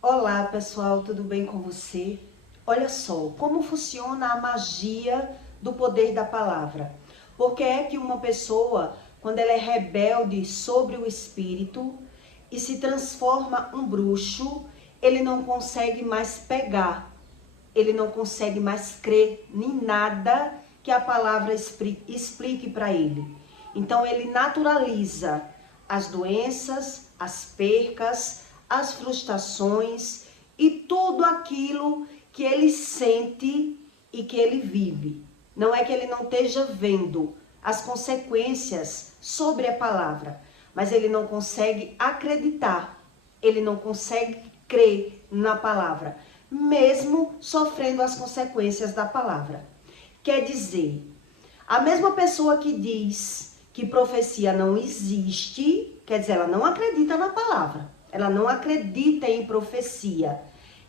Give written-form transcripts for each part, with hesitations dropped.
Olá pessoal, tudo bem com você? Olha só, como funciona a magia do poder da palavra. Porque é que uma pessoa, quando ela é rebelde sobre o espírito e se transforma um bruxo, ele não consegue mais pegar, ele não consegue mais crer em nada que a palavra explique para ele. Então ele naturaliza as doenças, as percas, as frustrações e tudo aquilo que ele sente e que ele vive. Não é que ele não esteja vendo as consequências sobre a palavra, mas ele não consegue acreditar, ele não consegue crer na palavra, mesmo sofrendo as consequências da palavra. Quer dizer, a mesma pessoa que diz que profecia não existe, quer dizer, ela não acredita na palavra, ela não acredita em profecia,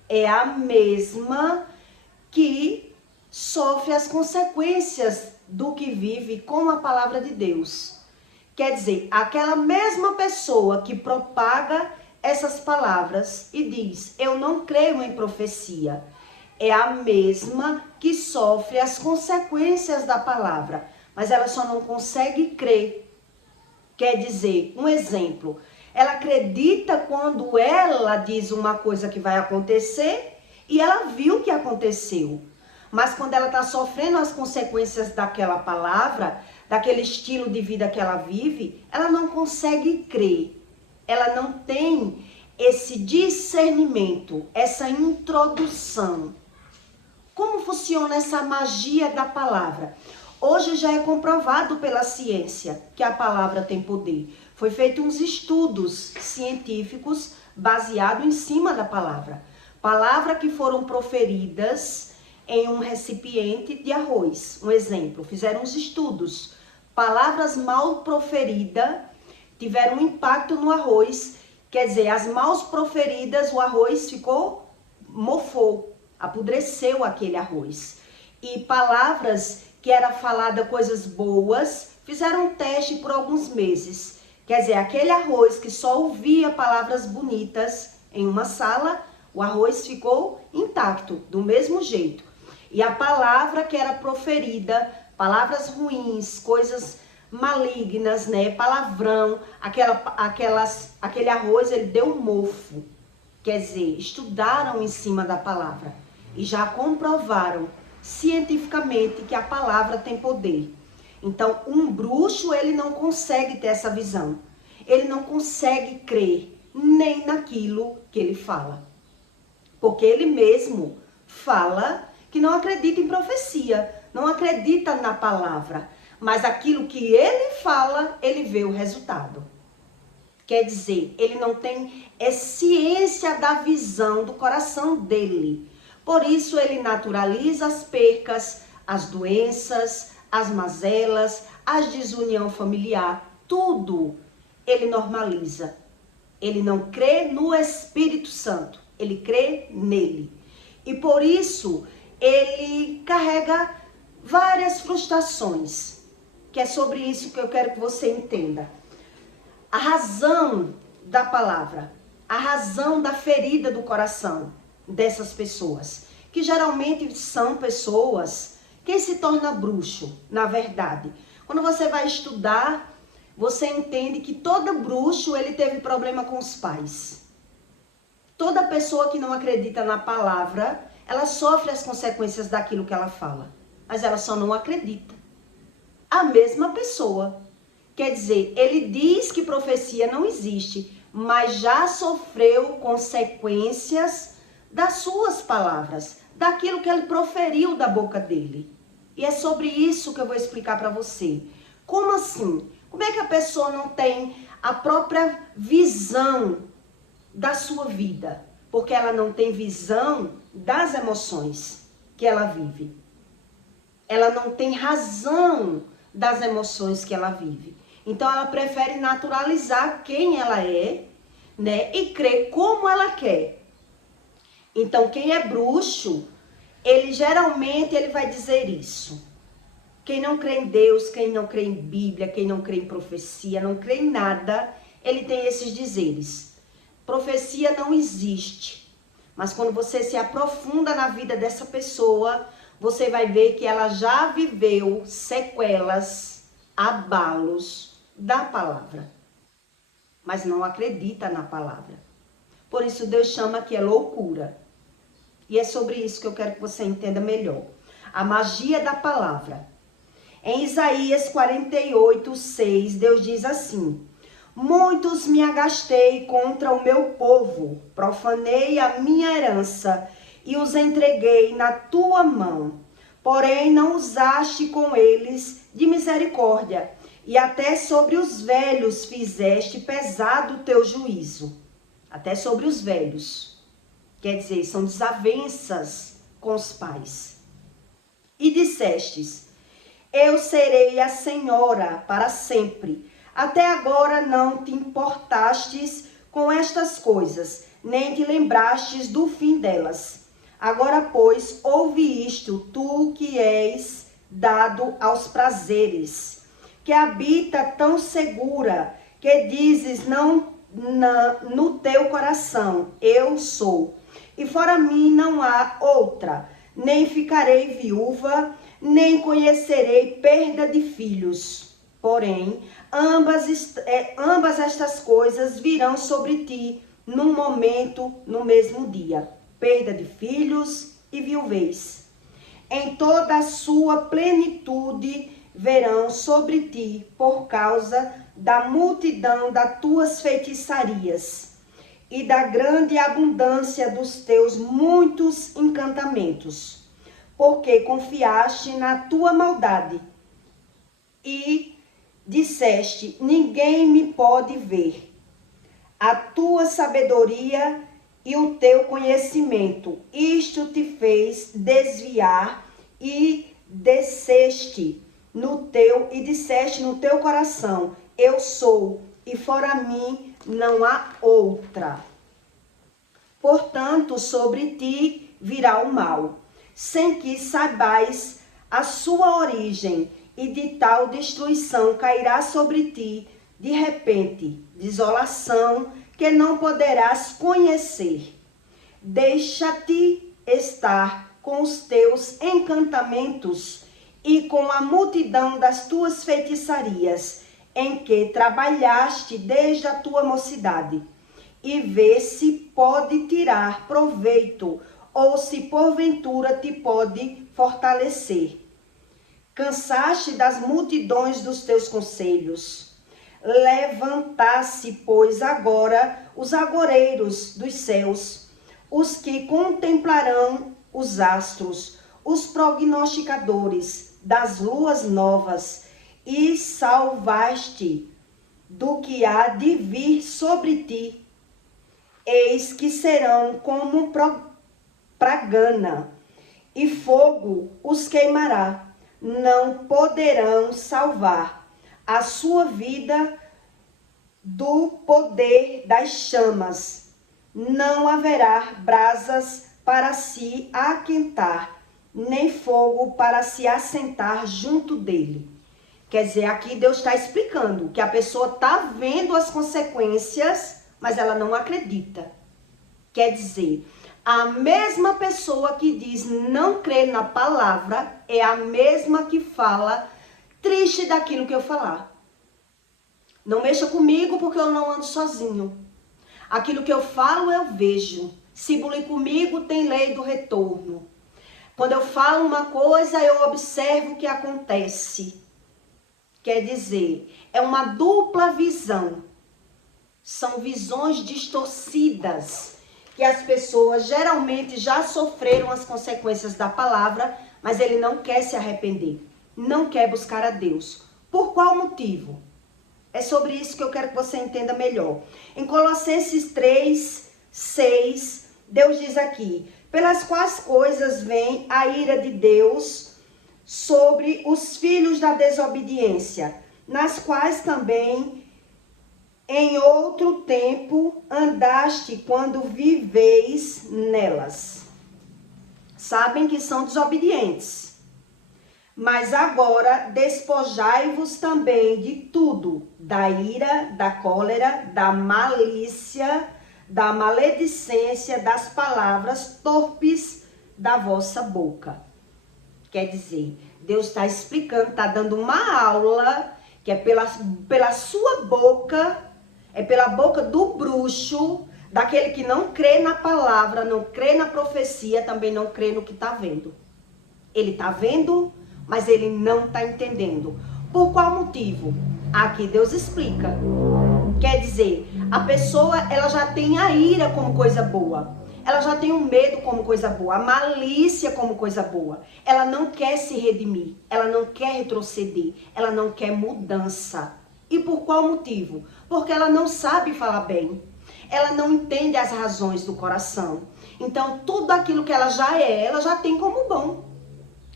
é a mesma que sofre as consequências do que vive com a palavra de Deus. Quer dizer, aquela mesma pessoa que propaga essas palavras e diz, eu não creio em profecia, é a mesma que sofre as consequências da palavra, mas ela só não consegue crer. Quer dizer, um exemplo, ela acredita quando ela diz uma coisa que vai acontecer e ela viu que aconteceu. Mas quando ela está sofrendo as consequências daquela palavra, daquele estilo de vida que ela vive, ela não consegue crer. Ela não tem esse discernimento, essa introdução. Como funciona essa magia da palavra? Hoje já é comprovado pela ciência que a palavra tem poder. Foi feito uns estudos científicos baseados em cima da palavra. Palavras que foram proferidas em um recipiente de arroz. Um exemplo, fizeram uns estudos. Palavras mal proferidas tiveram um impacto no arroz. Quer dizer, as mal proferidas, o arroz ficou, mofou, apodreceu aquele arroz. E palavras que era falada coisas boas, fizeram um teste por alguns meses. Quer dizer, aquele arroz que só ouvia palavras bonitas em uma sala, o arroz ficou intacto, do mesmo jeito. E a palavra que era proferida, palavras ruins, coisas malignas, né, palavrão, aquele arroz, ele deu um mofo. Quer dizer, estudaram em cima da palavra e já comprovaram cientificamente que a palavra tem poder. Então, um bruxo, ele não consegue ter essa visão. Ele não consegue crer nem naquilo que ele fala. Porque ele mesmo fala que não acredita em profecia, não acredita na palavra. Mas aquilo que ele fala, ele vê o resultado. Quer dizer, ele não tem ciência da visão do coração dele. Por isso ele naturaliza as percas, as doenças, as mazelas, a desunião familiar, tudo ele normaliza. Ele não crê no Espírito Santo, ele crê nele. E por isso ele carrega várias frustrações, que é sobre isso que eu quero que você entenda. A razão da palavra, a razão da ferida do coração dessas pessoas, que geralmente são pessoas, quem se torna bruxo, na verdade. Quando você vai estudar, você entende que todo bruxo, ele teve problema com os pais. Toda pessoa que não acredita na palavra, ela sofre as consequências daquilo que ela fala, mas ela só não acredita. A mesma pessoa. Quer dizer, ele diz que profecia não existe, mas já sofreu consequências das suas palavras, daquilo que ele proferiu da boca dele. E é sobre isso que eu vou explicar para você. Como assim? Como é que a pessoa não tem a própria visão da sua vida? Porque ela não tem visão das emoções que ela vive. Ela não tem razão das emoções que ela vive. Então ela prefere naturalizar quem ela é, né? E crer como ela quer. Então quem é bruxo, ele geralmente ele vai dizer isso. Quem não crê em Deus, quem não crê em Bíblia, quem não crê em profecia, não crê em nada, ele tem esses dizeres. Profecia não existe. Mas quando você se aprofunda na vida dessa pessoa, você vai ver que ela já viveu sequelas, abalos da palavra, mas não acredita na palavra. Por isso Deus chama que é loucura. E é sobre isso que eu quero que você entenda melhor. A magia da palavra. Em Isaías 48:6, Deus diz assim: muitos me agastei contra o meu povo, profanei a minha herança e os entreguei na tua mão. Porém não usaste com eles de misericórdia, e até sobre os velhos fizeste pesado o teu juízo. Até sobre os velhos. Quer dizer, são desavenças com os pais. E dissestes: eu serei a senhora para sempre. Até agora não te importastes com estas coisas, nem te lembrastes do fim delas. Agora, pois, ouve isto, tu que és dado aos prazeres, que habita tão segura, que dizes no teu coração, eu sou, e fora mim não há outra, nem ficarei viúva, nem conhecerei perda de filhos. Porém, ambas estas coisas virão sobre ti num momento, no mesmo dia. Perda de filhos e viuvez. Em toda a sua plenitude verão sobre ti, por causa da multidão das tuas feitiçarias e da grande abundância dos teus muitos encantamentos. Porque confiaste na tua maldade e disseste: ninguém me pode ver. A tua sabedoria e o teu conhecimento, isto te fez desviar e disseste no teu coração: eu sou, e fora mim não há outra. Portanto, sobre ti virá o mal, sem que saibais a sua origem, e de tal destruição cairá sobre ti, de repente, desolação que não poderás conhecer. Deixa-te estar com os teus encantamentos e com a multidão das tuas feitiçarias, em que trabalhaste desde a tua mocidade, e vê se pode tirar proveito, ou se porventura te pode fortalecer. Cansaste das multidões dos teus conselhos. Levantasse, pois, agora os agoreiros dos céus, os que contemplarão os astros, os prognosticadores das luas novas, e salvaste do que há de vir sobre ti. Eis que serão como pragana, e fogo os queimará. Não poderão salvar a sua vida do poder das chamas. Não haverá brasas para se aquentar, nem fogo para se assentar junto dele. Quer dizer, aqui Deus está explicando que a pessoa está vendo as consequências, mas ela não acredita. Quer dizer, a mesma pessoa que diz não crer na palavra é a mesma que fala triste daquilo que eu falar. Não mexa comigo porque eu não ando sozinho. Aquilo que eu falo eu vejo. Se bulir comigo tem lei do retorno. Quando eu falo uma coisa eu observo o que acontece. Quer dizer, é uma dupla visão. São visões distorcidas que as pessoas geralmente já sofreram as consequências da palavra, mas ele não quer se arrepender, não quer buscar a Deus. Por qual motivo? É sobre isso que eu quero que você entenda melhor. Em Colossenses 3:6, Deus diz aqui: pelas quais coisas vem a ira de Deus sobre os filhos da desobediência, nas quais também em outro tempo andaste quando viveis nelas. Sabem que são desobedientes. Mas agora despojai-vos também de tudo, da ira, da cólera, da malícia, da maledicência das palavras torpes da vossa boca. Quer dizer, Deus está explicando, está dando uma aula que é pela sua boca, é pela boca do bruxo, daquele que não crê na palavra, não crê na profecia, também não crê no que está vendo. Ele está vendo, mas ele não está entendendo. Por qual motivo? Aqui Deus explica. Quer dizer, a pessoa ela já tem a ira como coisa boa. Ela já tem o medo como coisa boa, a malícia como coisa boa. Ela não quer se redimir, ela não quer retroceder, ela não quer mudança. E por qual motivo? Porque ela não sabe falar bem. Ela não entende as razões do coração. Então, tudo aquilo que ela já é, ela já tem como bom.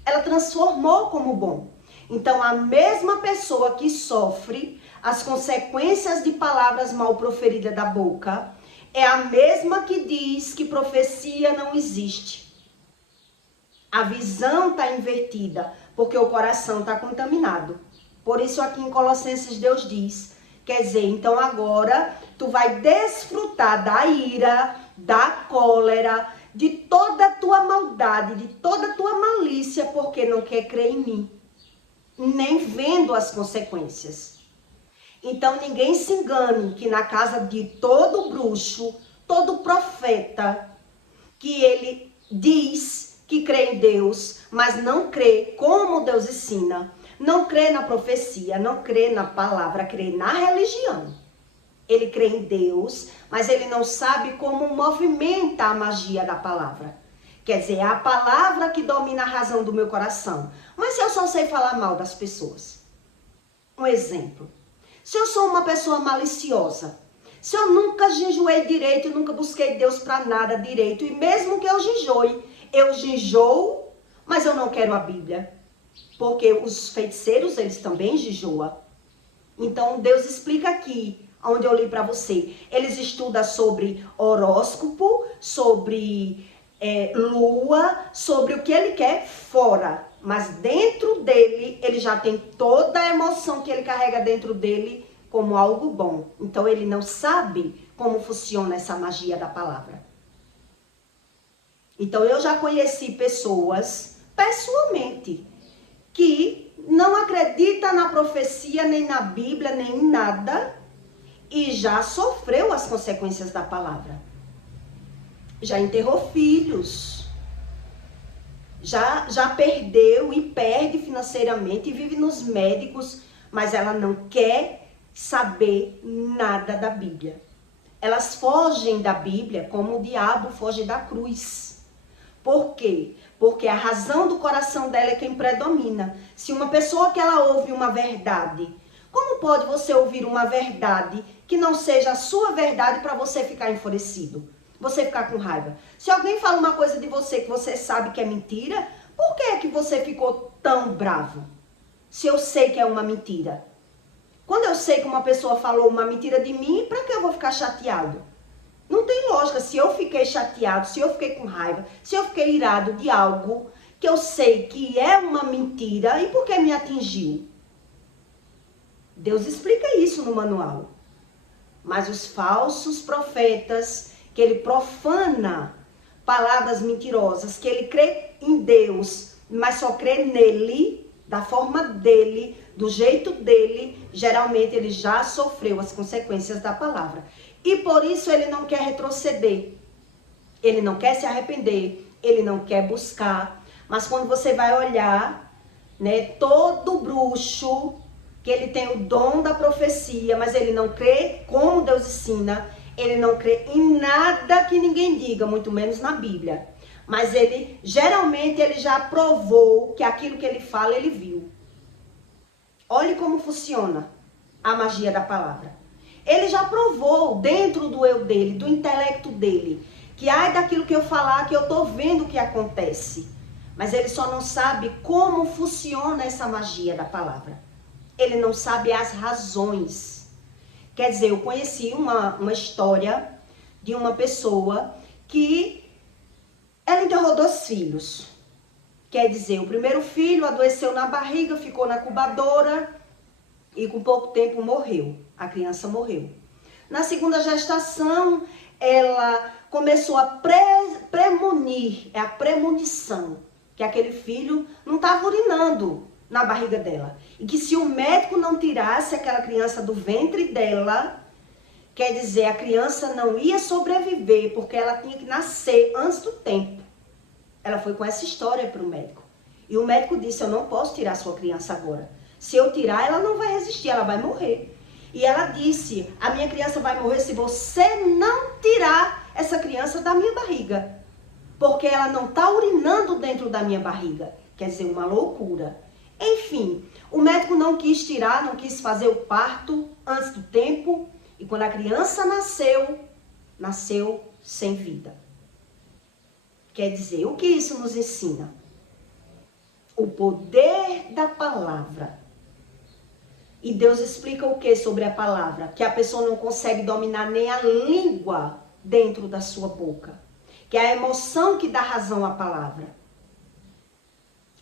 Ela transformou como bom. Então, a mesma pessoa que sofre as consequências de palavras mal proferidas da boca, é a mesma que diz que profecia não existe. A visão está invertida, porque o coração está contaminado. Por isso aqui em Colossenses Deus diz, quer dizer, então agora tu vai desfrutar da ira, da cólera, de toda a tua maldade, de toda a tua malícia, porque não quer crer em mim, nem vendo as consequências. Então ninguém se engane que na casa de todo bruxo, todo profeta, que ele diz que crê em Deus, mas não crê como Deus ensina, não crê na profecia, não crê na palavra, crê na religião. Ele crê em Deus, mas ele não sabe como movimenta a magia da palavra. Quer dizer, é a palavra que domina a razão do meu coração. Mas eu só sei falar mal das pessoas. Um exemplo. Se eu sou uma pessoa maliciosa, se eu nunca jejuei direito, nunca busquei Deus para nada direito, e mesmo que eu jejoo, mas eu não quero a Bíblia. Porque os feiticeiros, eles também jejuam. Então, Deus explica aqui, onde eu li para você. Eles estudam sobre horóscopo, sobre lua, sobre o que ele quer fora. Mas dentro dele, ele já tem toda a emoção que ele carrega dentro dele como algo bom. Então, ele não sabe como funciona essa magia da palavra. Então, eu já conheci pessoas, pessoalmente, que não acredita na profecia, nem na Bíblia, nem em nada, e já sofreu as consequências da palavra. Já enterrou filhos, já perdeu e perde financeiramente, e vive nos médicos, mas ela não quer saber nada da Bíblia. Elas fogem da Bíblia como o diabo foge da cruz. Por quê? Porque a razão do coração dela é quem predomina. Se uma pessoa que ela ouve uma verdade, como pode você ouvir uma verdade que não seja a sua verdade para você ficar enfurecido? Você ficar com raiva? Se alguém fala uma coisa de você que você sabe que é mentira, por que é que você ficou tão bravo? Se eu sei que é uma mentira. Quando eu sei que uma pessoa falou uma mentira de mim, para que eu vou ficar chateado? Não tem lógica. Se eu fiquei chateado, se eu fiquei com raiva, se eu fiquei irado de algo que eu sei que é uma mentira, e por que me atingiu? Deus explica isso no manual. Mas os falsos profetas, que ele profana palavras mentirosas, que ele crê em Deus, mas só crê nele, da forma dele, do jeito dele, geralmente ele já sofreu as consequências da palavra. E por isso ele não quer retroceder, ele não quer se arrepender, ele não quer buscar. Mas quando você vai olhar, né, todo bruxo, que ele tem o dom da profecia, mas ele não crê como Deus ensina, ele não crê em nada que ninguém diga, muito menos na Bíblia. Mas ele, geralmente, ele já provou que aquilo que ele fala, ele viu. Olhe como funciona a magia da palavra. Ele já provou dentro do eu dele, do intelecto dele, que ai daquilo que eu falar, que eu tô vendo o que acontece. Mas ele só não sabe como funciona essa magia da palavra. Ele não sabe as razões. Quer dizer, eu conheci uma história de uma pessoa que ela enterrou 2 filhos. Quer dizer, o primeiro filho adoeceu na barriga, ficou na incubadora e com pouco tempo morreu. A criança morreu. Na segunda gestação, ela começou a premunir, é a premonição, que aquele filho não estava urinando na barriga dela. E que se o médico não tirasse aquela criança do ventre dela, quer dizer, a criança não ia sobreviver, porque ela tinha que nascer antes do tempo. Ela foi com essa história para o médico. E o médico disse, eu não posso tirar sua criança agora. Se eu tirar, ela não vai resistir, ela vai morrer. E ela disse, a minha criança vai morrer se você não tirar essa criança da minha barriga. Porque ela não está urinando dentro da minha barriga. Quer dizer, uma loucura. Enfim, o médico não quis tirar, não quis fazer o parto antes do tempo. E quando a criança nasceu sem vida. Quer dizer, o que isso nos ensina? O poder da palavra. E Deus explica o que sobre a palavra? Que a pessoa não consegue dominar nem a língua dentro da sua boca. Que é a emoção que dá razão à palavra.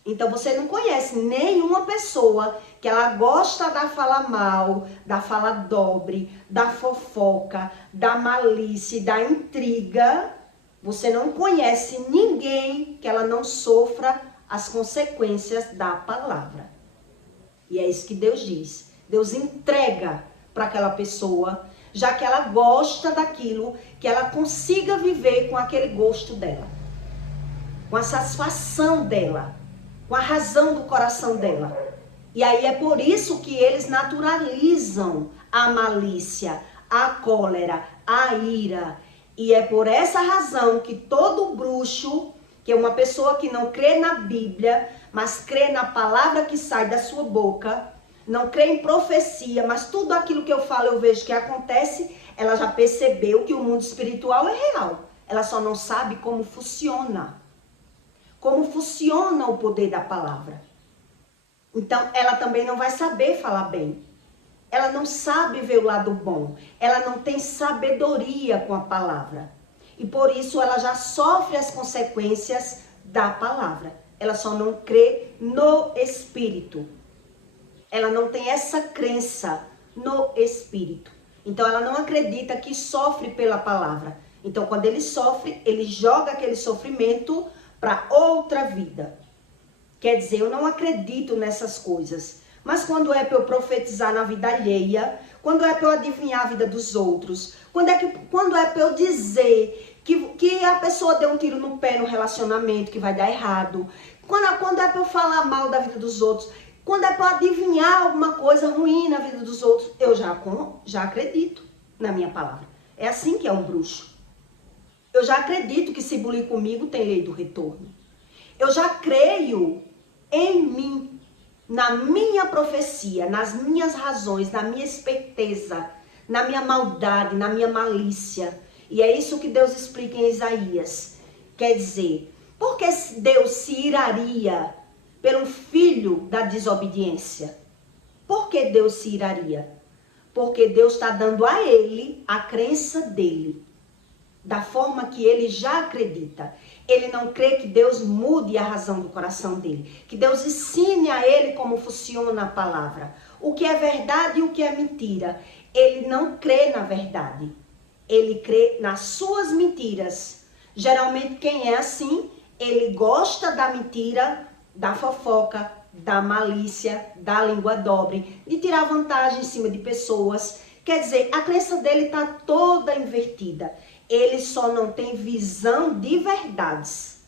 Então você não conhece nenhuma pessoa que ela gosta da fala mal, da fala dobre, da fofoca, da malícia, da intriga. Você não conhece ninguém que ela não sofra as consequências da palavra. E é isso que Deus diz. Deus entrega para aquela pessoa, já que ela gosta daquilo, que ela consiga viver com aquele gosto dela, com a satisfação dela, com a razão do coração dela. E aí é por isso que eles naturalizam a malícia, a cólera, a ira. E é por essa razão que todo bruxo, que é uma pessoa que não crê na Bíblia, mas crê na palavra que sai da sua boca, não crê em profecia, mas tudo aquilo que eu falo eu vejo que acontece, ela já percebeu que o mundo espiritual é real. Ela só não sabe como funciona. Como funciona o poder da palavra. Então, ela também não vai saber falar bem. Ela não sabe ver o lado bom. Ela não tem sabedoria com a palavra. E por isso ela já sofre as consequências da palavra. Ela só não crê no Espírito. Ela não tem essa crença no Espírito. Então ela não acredita que sofre pela palavra. Então quando ele sofre, ele joga aquele sofrimento para outra vida. Quer dizer, eu não acredito nessas coisas. Mas quando é para eu profetizar na vida alheia, quando é para eu adivinhar a vida dos outros, quando é para eu dizer que a pessoa deu um tiro no pé no relacionamento, que vai dar errado, quando é para eu falar mal da vida dos outros, quando é para eu adivinhar alguma coisa ruim na vida dos outros, eu já acredito na minha palavra. É assim que é um bruxo. Eu já acredito que se bulir comigo tem lei do retorno. Eu já creio em mim, na minha profecia, nas minhas razões, na minha esperteza, na minha maldade, na minha malícia. E é isso que Deus explica em Isaías. Quer dizer, por que Deus se iraria pelo filho da desobediência? Por que Deus se iraria? Porque Deus está dando a ele a crença dele, da forma que ele já acredita. Ele não crê que Deus mude a razão do coração dele, que Deus ensine a ele como funciona a palavra, o que é verdade e o que é mentira. Ele não crê na verdade, ele crê nas suas mentiras. Geralmente quem é assim, ele gosta da mentira, da fofoca, da malícia, da língua dobre, de tirar vantagem em cima de pessoas. Quer dizer, a crença dele está toda invertida. Ele só não tem visão de verdades.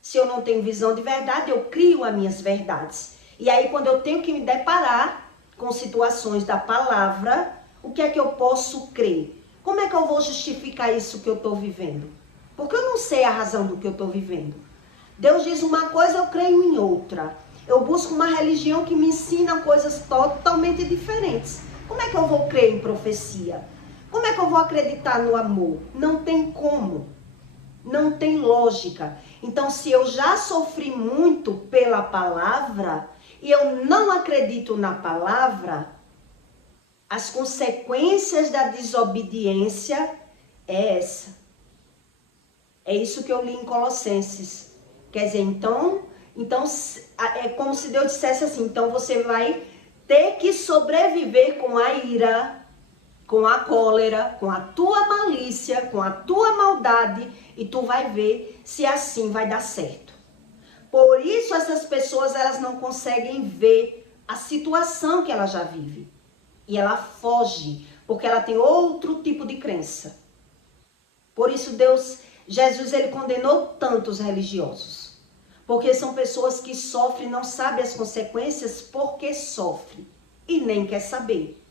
Se eu não tenho visão de verdade, eu crio as minhas verdades. E aí, quando eu tenho que me deparar com situações da palavra, o que é que eu posso crer? Como é que eu vou justificar isso que eu estou vivendo? Porque eu não sei a razão do que eu estou vivendo. Deus diz uma coisa, eu creio em outra. Eu busco uma religião que me ensina coisas totalmente diferentes. Como é que eu vou crer em profecia? Como é que eu vou acreditar no amor? Não tem como. Não tem lógica. Então, se eu já sofri muito pela palavra e eu não acredito na palavra, as consequências da desobediência é essa. É isso que eu li em Colossenses. Quer dizer, então é como se Deus dissesse assim, então você vai ter que sobreviver com a ira, com a cólera, com a tua malícia, com a tua maldade, e tu vai ver se assim vai dar certo. Por isso essas pessoas, elas não conseguem ver a situação que ela já vive. E ela foge, porque ela tem outro tipo de crença. Por isso Jesus, ele condenou tanto os religiosos. Porque são pessoas que sofrem, não sabem as consequências porque sofrem. E nem quer saber.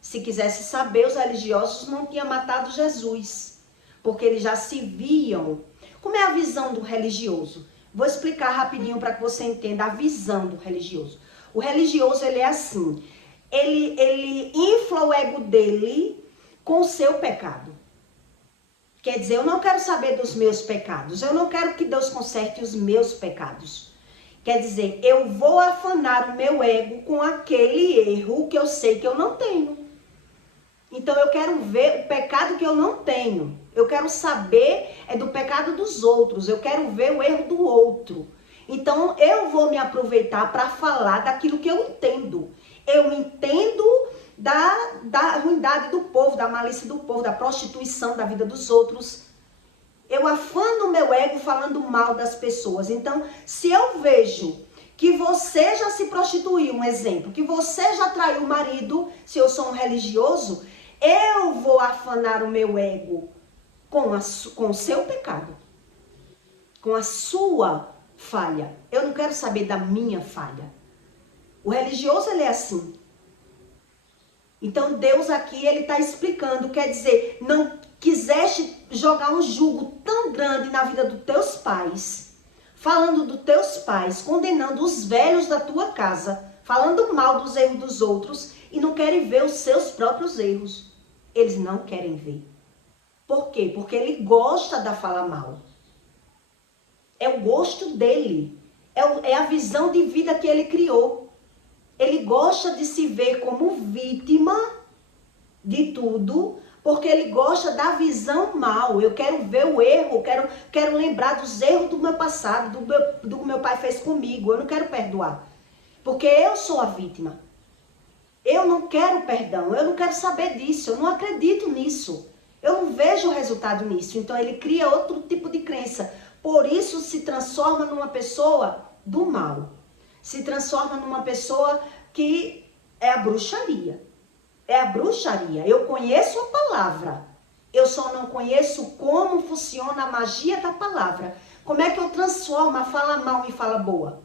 Se quisesse saber, os religiosos não tinham matado Jesus. Porque eles já se viam. Como é a visão do religioso? Vou explicar rapidinho para que você entenda a visão do religioso. O religioso, ele é assim. Ele infla o ego dele com o seu pecado. Quer dizer, eu não quero saber dos meus pecados. Eu não quero que Deus conserte os meus pecados. Quer dizer, eu vou afanar o meu ego com aquele erro que eu sei que eu não tenho. Então eu quero ver o pecado que eu não tenho. Eu quero saber do pecado dos outros. Eu quero ver o erro do outro. Então eu vou me aproveitar para falar daquilo que eu entendo. Eu entendo da ruindade do povo, da malícia do povo, da prostituição da vida dos outros. Eu afano o meu ego falando mal das pessoas. Então, se eu vejo que você já se prostituiu, um exemplo, que você já traiu o marido, se eu sou um religioso, eu vou afanar o meu ego com o seu pecado, com a sua falha. Eu não quero saber da minha falha. O religioso, ele é assim. Então, Deus aqui, ele está explicando, quer dizer, não quiseste jogar um jugo tão grande na vida dos teus pais, falando dos teus pais, condenando os velhos da tua casa, falando mal dos erros dos outros e não querem ver os seus próprios erros. Eles não querem ver. Por quê? Porque ele gosta da fala mal. É o gosto dele. É a visão de vida que ele criou. Ele gosta de se ver como vítima de tudo, porque ele gosta da visão mal. Eu quero ver o erro, quero lembrar dos erros do meu passado, do que meu pai fez comigo. Eu não quero perdoar, porque eu sou a vítima. Eu não quero perdão, eu não quero saber disso, eu não acredito nisso. Eu não vejo resultado nisso. Então ele cria outro tipo de crença. Por isso se transforma numa pessoa do mal. Se transforma numa pessoa que é a bruxaria. É a bruxaria. Eu conheço a palavra. Eu só não conheço como funciona a magia da palavra. Como é que eu transformo a fala mal em fala boa?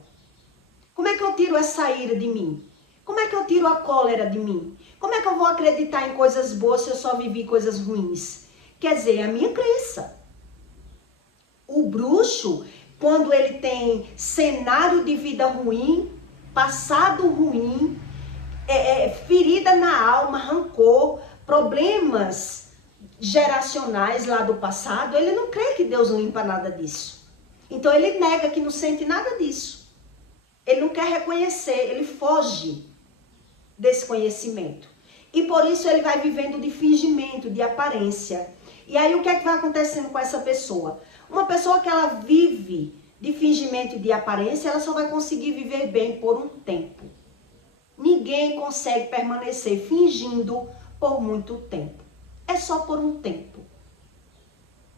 Como é que eu tiro essa ira de mim? Como é que eu tiro a cólera de mim? Como é que eu vou acreditar em coisas boas se eu só vivi coisas ruins? Quer dizer, é a minha crença. O bruxo, quando ele tem cenário de vida ruim, passado ruim, ferida na alma, rancor, problemas geracionais lá do passado, ele não crê que Deus limpa nada disso. Então ele nega que não sente nada disso. Ele não quer reconhecer, ele foge desse conhecimento. E por isso ele vai vivendo de fingimento, de aparência. E aí o que é que vai acontecendo com essa pessoa? Uma pessoa que ela vive de fingimento e de aparência, ela só vai conseguir viver bem por um tempo. Ninguém consegue permanecer fingindo por muito tempo. É só por um tempo.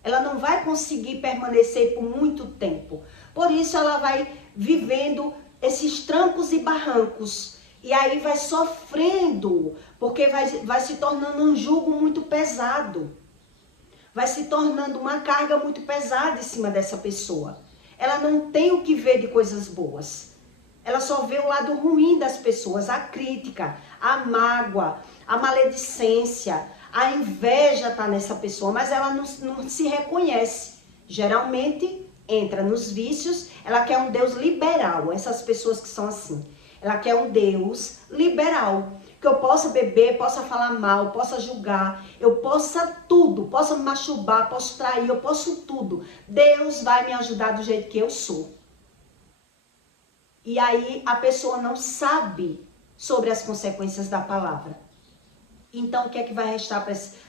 Ela não vai conseguir permanecer por muito tempo. Por isso ela vai vivendo esses trancos e barrancos. E aí vai sofrendo, porque vai se tornando um jugo muito pesado. Vai se tornando uma carga muito pesada em cima dessa pessoa. Ela não tem o que ver de coisas boas. Ela só vê o lado ruim das pessoas, a crítica, a mágoa, a maledicência, a inveja está nessa pessoa, mas ela não se reconhece. Geralmente entra nos vícios, ela quer um Deus liberal, essas pessoas que são assim. Ela quer um Deus liberal, que eu possa beber, possa falar mal, possa julgar, eu possa tudo, possa me masturbar, posso trair, eu posso tudo. Deus vai me ajudar do jeito que eu sou. E aí a pessoa não sabe sobre as consequências da palavra. Então o que é que vai restar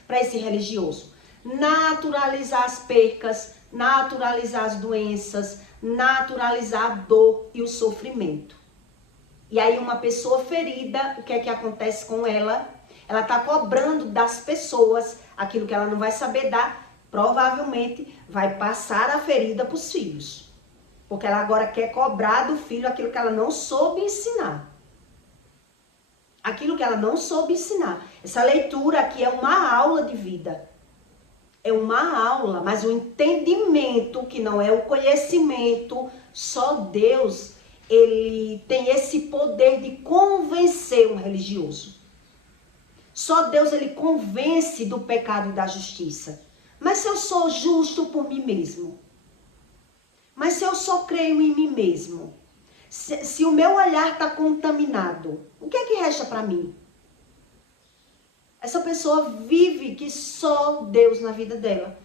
para esse religioso? Naturalizar as percas, naturalizar as doenças, naturalizar a dor e o sofrimento. E aí uma pessoa ferida, o que é que acontece com ela? ela está cobrando das pessoas aquilo que ela não vai saber dar, provavelmente vai passar a ferida para os filhos. Porque ela agora quer cobrar do filho aquilo que ela não soube ensinar. Aquilo que ela não soube ensinar. Essa leitura aqui é uma aula de vida. É uma aula, mas o entendimento, que não é o conhecimento, só Deus, ele tem esse poder de convencer um religioso. Só Deus, ele convence do pecado e da justiça. Mas se eu sou justo por mim mesmo, mas se eu só creio em mim mesmo, se o meu olhar está contaminado, o que é que resta para mim? Essa pessoa vive que só Deus na vida dela.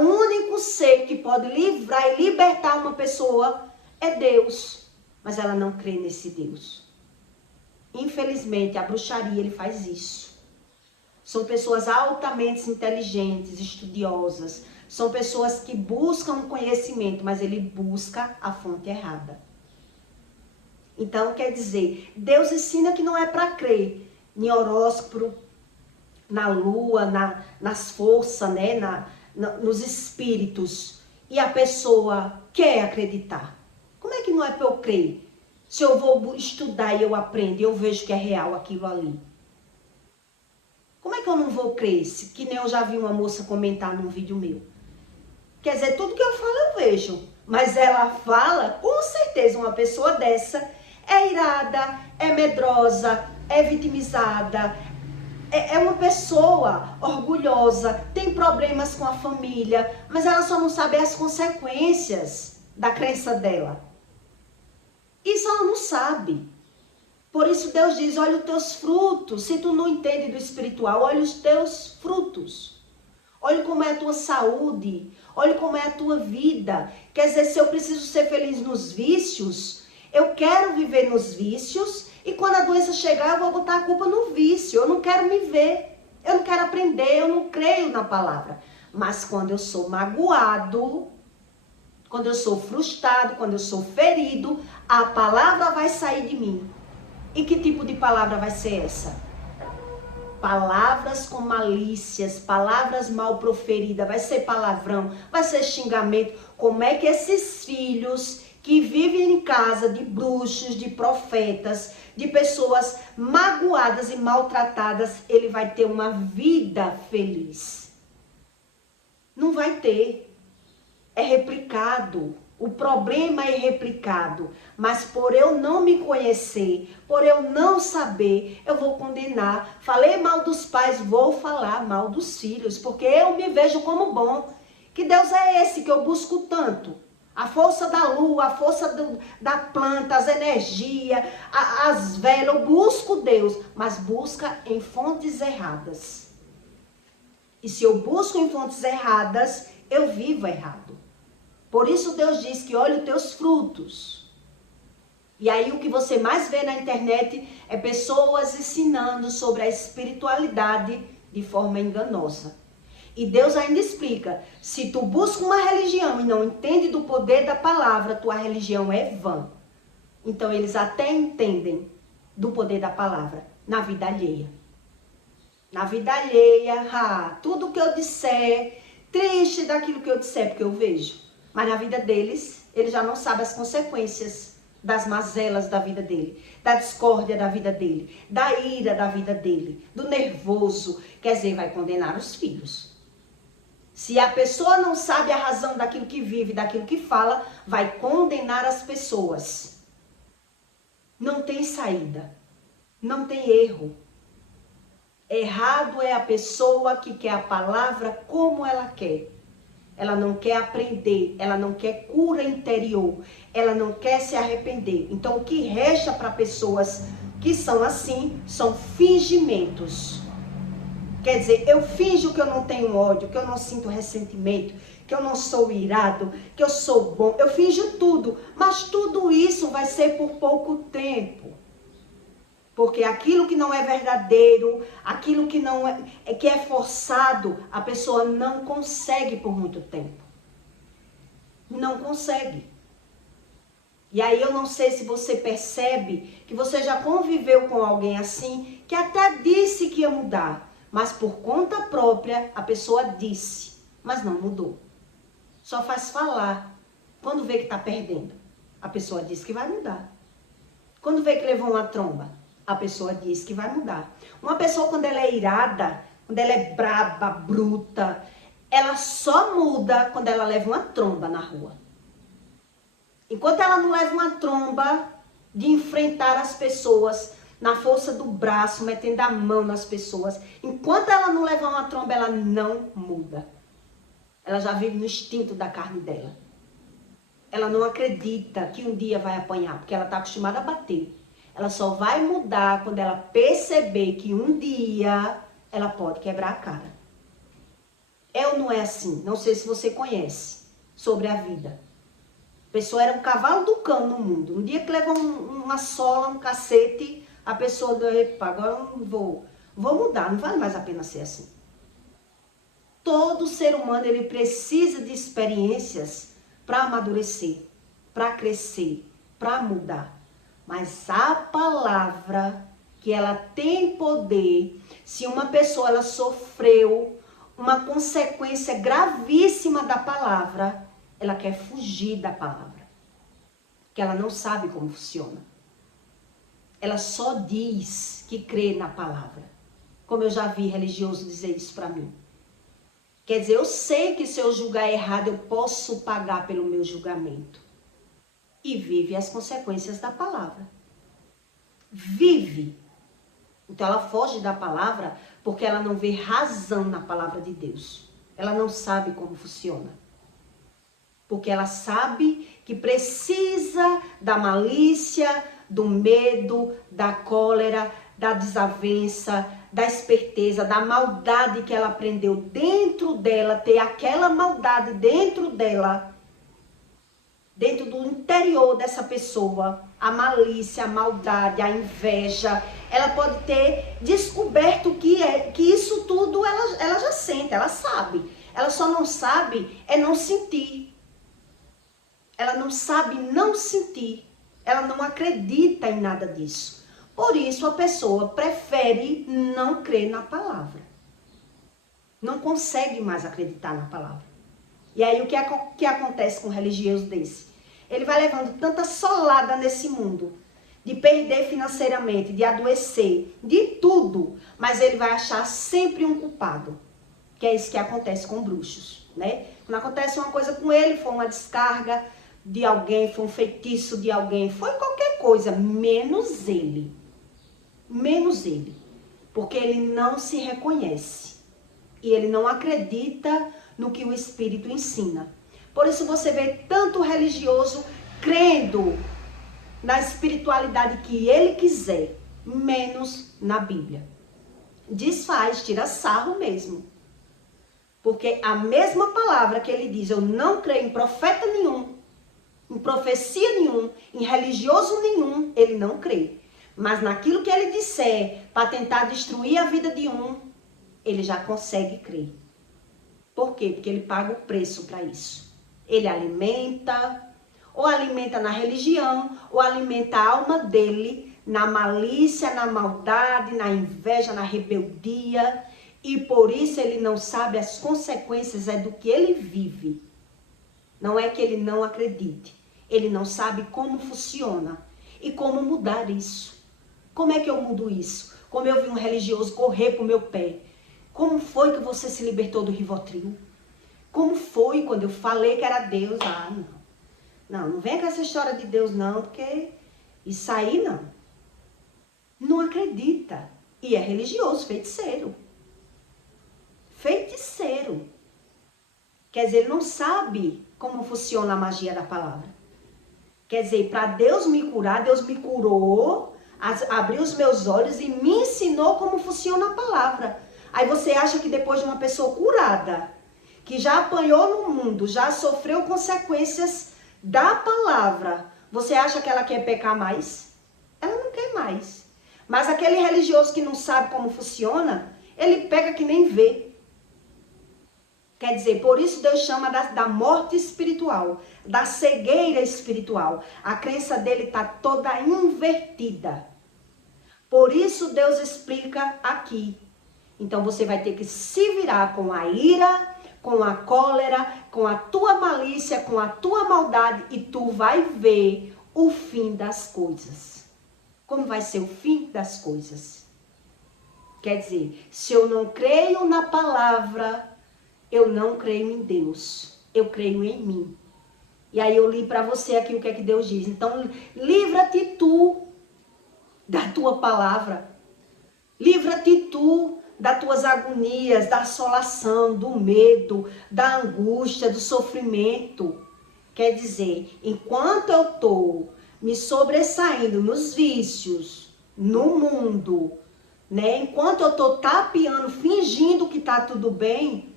O único ser que pode livrar e libertar uma pessoa é Deus. Mas ela não crê nesse Deus. Infelizmente, a bruxaria, ele faz isso. São pessoas altamente inteligentes, estudiosas. São pessoas que buscam conhecimento, mas ele busca a fonte errada. Então, quer dizer, Deus ensina que não é para crer em horóscopo, na lua, nas forças, né? Nos espíritos. E a pessoa quer acreditar. Como é que não é para eu crer? Se eu vou estudar e eu aprendo e eu vejo que é real aquilo ali. Como é que eu não vou crer? Que nem eu já vi uma moça comentar num vídeo meu. Quer dizer, tudo que eu falo eu vejo. Mas ela fala, com certeza uma pessoa dessa é irada, é medrosa, é vitimizada, é uma pessoa orgulhosa, tem problemas com a família, mas ela só não sabe as consequências da crença dela. Isso ela não sabe. Por isso Deus diz, olha os teus frutos. Se tu não entende do espiritual, olha os teus frutos. Olha como é a tua saúde. Olha como é a tua vida. Quer dizer, se eu preciso ser feliz nos vícios, eu quero viver nos vícios. E quando a doença chegar, eu vou botar a culpa no vício. Eu não quero me ver. Eu não quero aprender. Eu não creio na palavra. Mas quando eu sou magoado, quando eu sou frustrado, quando eu sou ferido, a palavra vai sair de mim. E que tipo de palavra vai ser essa? Palavras com malícias, palavras mal proferidas, vai ser palavrão, vai ser xingamento. Como é que esses filhos que vivem em casa de bruxos, de profetas, de pessoas magoadas e maltratadas, ele vai ter uma vida feliz? Não vai ter. É replicado. O problema é replicado, mas por eu não me conhecer, por eu não saber, eu vou condenar. Falei mal dos pais, vou falar mal dos filhos, porque eu me vejo como bom. Que Deus é esse que eu busco tanto? A força da lua, a força da planta, as energias, as velas, eu busco Deus, mas busca em fontes erradas. E se eu busco em fontes erradas, eu vivo errado. Por isso Deus diz que olha os teus frutos. E aí o que você mais vê na internet é pessoas ensinando sobre a espiritualidade de forma enganosa. E Deus ainda explica, se tu busca uma religião e não entende do poder da palavra, tua religião é vã. Então eles até entendem do poder da palavra na vida alheia. Na vida alheia, tudo que eu disser, triste daquilo que eu disser, porque eu vejo. Mas na vida deles, ele já não sabe as consequências das mazelas da vida dele, da discórdia da vida dele, da ira da vida dele, do nervoso. Quer dizer, vai condenar os filhos. Se a pessoa não sabe a razão daquilo que vive, daquilo que fala, vai condenar as pessoas. Não tem saída. Não tem erro. Errado é a pessoa que quer a palavra como ela quer. Ela não quer aprender, ela não quer cura interior, ela não quer se arrepender. Então, o que resta para pessoas que são assim, são fingimentos. Quer dizer, eu finjo que eu não tenho ódio, que eu não sinto ressentimento, que eu não sou irado, que eu sou bom. Eu finjo tudo, mas tudo isso vai ser por pouco tempo. Porque aquilo que não é verdadeiro, aquilo que não que é forçado, a pessoa não consegue por muito tempo. Não consegue. E aí eu não sei se você percebe que você já conviveu com alguém assim, que até disse que ia mudar, mas por conta própria a pessoa disse, mas não mudou. Só faz falar. Quando vê que está perdendo, a pessoa diz que vai mudar. Quando vê que levou uma tromba, a pessoa diz que vai mudar. Uma pessoa, quando ela é irada, quando ela é braba, bruta, ela só muda quando ela leva uma tromba na rua. Enquanto ela não leva uma tromba de enfrentar as pessoas na força do braço, metendo a mão nas pessoas, enquanto ela não levar uma tromba, ela não muda. Ela já vive no instinto da carne dela. Ela não acredita que um dia vai apanhar, porque ela está acostumada a bater. Ela só vai mudar quando ela perceber que um dia ela pode quebrar a cara. É ou não é assim? Não sei se você conhece sobre a vida. A pessoa era um cavalo do cão no mundo. Um dia que levou uma sola, um cacete, a pessoa deu, epa, agora eu não vou mudar, não vale mais a pena ser assim. Todo ser humano, ele precisa de experiências para amadurecer, para crescer, para mudar. Mas a palavra, que ela tem poder, se uma pessoa ela sofreu uma consequência gravíssima da palavra, ela quer fugir da palavra, porque ela não sabe como funciona. Ela só diz que crê na palavra, como eu já vi religioso dizer isso para mim. Quer dizer, eu sei que se eu julgar errado, eu posso pagar pelo meu julgamento. E vive as consequências da palavra. Vive. Então ela foge da palavra porque ela não vê razão na palavra de Deus. Ela não sabe como funciona. Porque ela sabe que precisa da malícia, do medo, da cólera, da desavença, da esperteza, da maldade que ela aprendeu dentro dela, ter aquela maldade dentro dela, dentro do interior dessa pessoa, a malícia, a maldade, a inveja. Ela pode ter descoberto que isso tudo ela já sente, ela sabe. Ela só não sabe é não sentir. Ela não sabe não sentir. Ela não acredita em nada disso. Por isso a pessoa prefere não crer na palavra. Não consegue mais acreditar na palavra. E aí o que acontece com um religioso desse? Ele vai levando tanta solada nesse mundo, de perder financeiramente, de adoecer, de tudo, mas ele vai achar sempre um culpado. Que é isso que acontece com bruxos, né? Quando acontece uma coisa com ele, foi uma descarga de alguém, foi um feitiço de alguém, foi qualquer coisa, menos ele. Menos ele. Porque ele não se reconhece. E ele não acredita no que o Espírito ensina. Por isso você vê tanto religioso crendo na espiritualidade que ele quiser, menos na Bíblia. Desfaz, tira sarro mesmo. Porque a mesma palavra que ele diz, eu não creio em profeta nenhum, em profecia nenhum, em religioso nenhum, ele não crê. Mas naquilo que ele disser para tentar destruir a vida de um, ele já consegue crer. Por quê? Porque ele paga o preço para isso. Ele alimenta, ou alimenta na religião, ou alimenta a alma dele na malícia, na maldade, na inveja, na rebeldia. E por isso ele não sabe as consequências do que ele vive. Não é que ele não acredite. Ele não sabe como funciona e como mudar isso. Como é que eu mudo isso? Como eu vi um religioso correr pro meu pé. Como foi que você se libertou do Rivotril? Como foi quando eu falei que era Deus? Ah, não. Não vem com essa história de Deus não, porque isso aí não. Não acredita. E é religioso, feiticeiro. Feiticeiro. Quer dizer, ele não sabe como funciona a magia da palavra. Quer dizer, para Deus me curar, Deus me curou, abriu os meus olhos e me ensinou como funciona a palavra. Aí você acha que depois de uma pessoa curada, que já apanhou no mundo, já sofreu consequências da palavra, você acha que ela quer pecar mais? Ela não quer mais. Mas aquele religioso que não sabe como funciona, ele pega que nem vê. Quer dizer, por isso Deus chama da morte espiritual, da cegueira espiritual. A crença dele está toda invertida. Por isso Deus explica aqui. Então você vai ter que se virar com a ira, com a cólera, com a tua malícia, com a tua maldade, e tu vai ver o fim das coisas. Como vai ser o fim das coisas? Quer dizer, se eu não creio na palavra, eu não creio em Deus, eu creio em mim. E aí eu li para você aqui o que é que Deus diz. Então, livra-te tu da tua palavra. Livra-te tu das tuas agonias, da assolação, do medo, da angústia, do sofrimento. Quer dizer, enquanto eu estou me sobressaindo nos vícios, no mundo, né? Enquanto eu estou tapeando, fingindo que está tudo bem,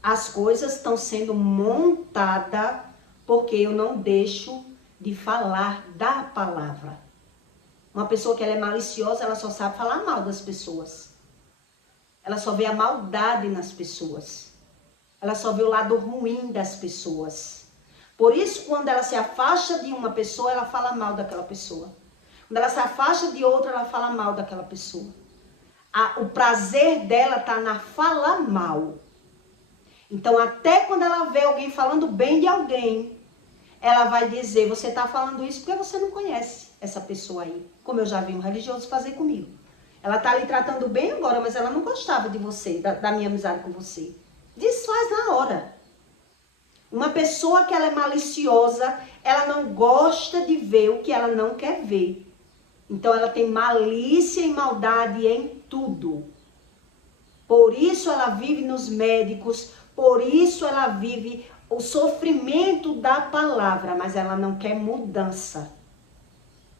as coisas estão sendo montadas porque eu não deixo de falar da palavra. Uma pessoa que ela é maliciosa, ela só sabe falar mal das pessoas. Ela só vê a maldade nas pessoas. Ela só vê o lado ruim das pessoas. Por isso, quando ela se afasta de uma pessoa, ela fala mal daquela pessoa. Quando ela se afasta de outra, ela fala mal daquela pessoa. O prazer dela está na falar mal. Então, até quando ela vê alguém falando bem de alguém, ela vai dizer, você está falando isso porque você não conhece essa pessoa aí. Como eu já vi um religioso fazer comigo. Ela está lhe tratando bem agora, mas ela não gostava de você, da minha amizade com você. Desfaz na hora. Uma pessoa que ela é maliciosa, ela não gosta de ver o que ela não quer ver. Então, ela tem malícia e maldade em tudo. Por isso, ela vive nos médicos, por isso, ela vive o sofrimento da palavra, mas ela não quer mudança.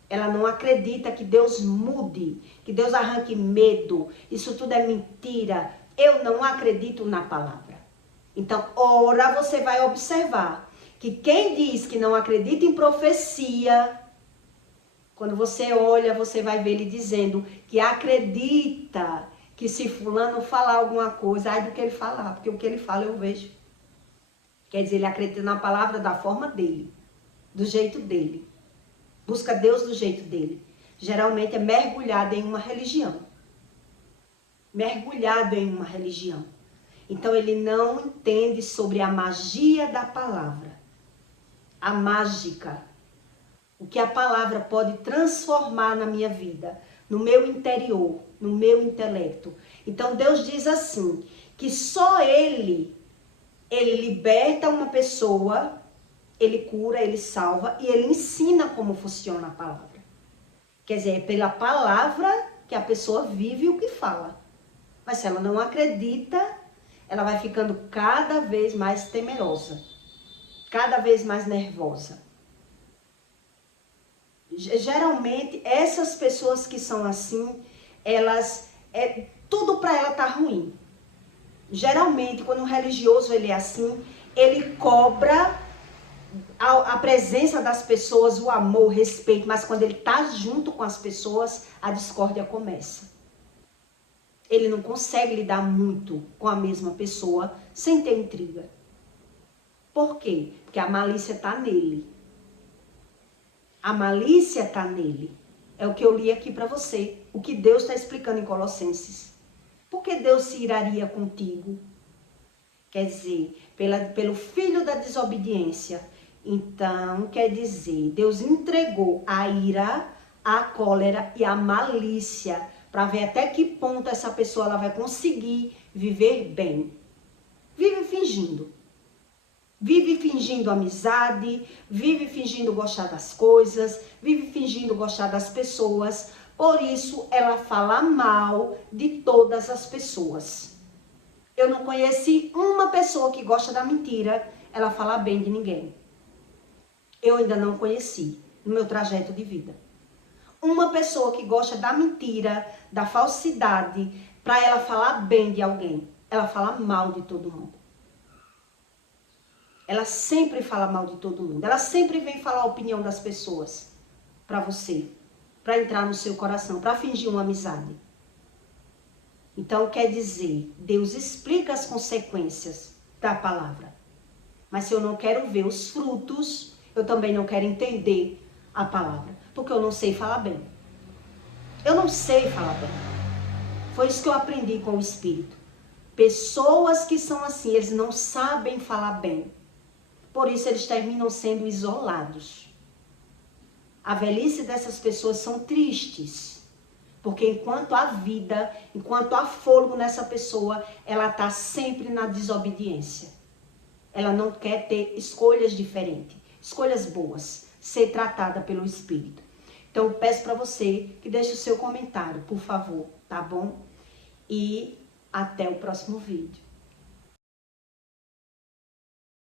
Ela não acredita que Deus mude, que Deus arranque medo. Isso tudo é mentira. Eu não acredito na palavra. Então, ora você vai observar que quem diz que não acredita em profecia, quando você olha, você vai ver ele dizendo que acredita que se fulano falar alguma coisa, ai do que ele falar, porque o que ele fala eu vejo. Quer dizer, ele acredita na palavra da forma dele, do jeito dele. Busca Deus do jeito dele. Geralmente é mergulhado em uma religião. Mergulhado em uma religião. Então ele não entende sobre a magia da palavra. A mágica. O que a palavra pode transformar na minha vida, no meu interior, no meu intelecto. Então Deus diz assim, que só Ele liberta uma pessoa, Ele cura, Ele salva e Ele ensina como funciona a palavra. Quer dizer, é pela palavra que a pessoa vive o que fala. Mas se ela não acredita, ela vai ficando cada vez mais temerosa, cada vez mais nervosa. Geralmente, essas pessoas que são assim, tudo para ela tá ruim. Geralmente, quando um religioso ele é assim, ele cobra a presença das pessoas, o amor, o respeito, mas quando ele tá junto com as pessoas, a discórdia começa. Ele não consegue lidar muito com a mesma pessoa sem ter intriga. Por quê? Porque a malícia tá nele. A malícia está nele. É o que eu li aqui para você. O que Deus está explicando em Colossenses. Por que Deus se iraria contigo? Quer dizer, pelo filho da desobediência. Então, quer dizer, Deus entregou a ira, a cólera e a malícia para ver até que ponto essa pessoa ela vai conseguir viver bem. Vive fingindo. Vive fingindo amizade, vive fingindo gostar das coisas, vive fingindo gostar das pessoas. Por isso, ela fala mal de todas as pessoas. Eu não conheci uma pessoa que gosta da mentira, ela fala bem de ninguém. Eu ainda não conheci no meu trajeto de vida. Uma pessoa que gosta da mentira, da falsidade, para ela falar bem de alguém, ela fala mal de todo mundo. Ela sempre fala mal de todo mundo. Ela sempre vem falar a opinião das pessoas para você, para entrar no seu coração, para fingir uma amizade. Então, quer dizer, Deus explica as consequências da palavra. Mas se eu não quero ver os frutos, eu também não quero entender a palavra, porque eu não sei falar bem. Eu não sei falar bem. Foi isso que eu aprendi com o Espírito. Pessoas que são assim, eles não sabem falar bem. Por isso eles terminam sendo isolados. A velhice dessas pessoas são tristes. Porque enquanto há vida, enquanto há fôlego nessa pessoa, ela está sempre na desobediência. Ela não quer ter escolhas diferentes, escolhas boas, ser tratada pelo Espírito. Então, eu peço para você que deixe o seu comentário, por favor, tá bom? E até o próximo vídeo.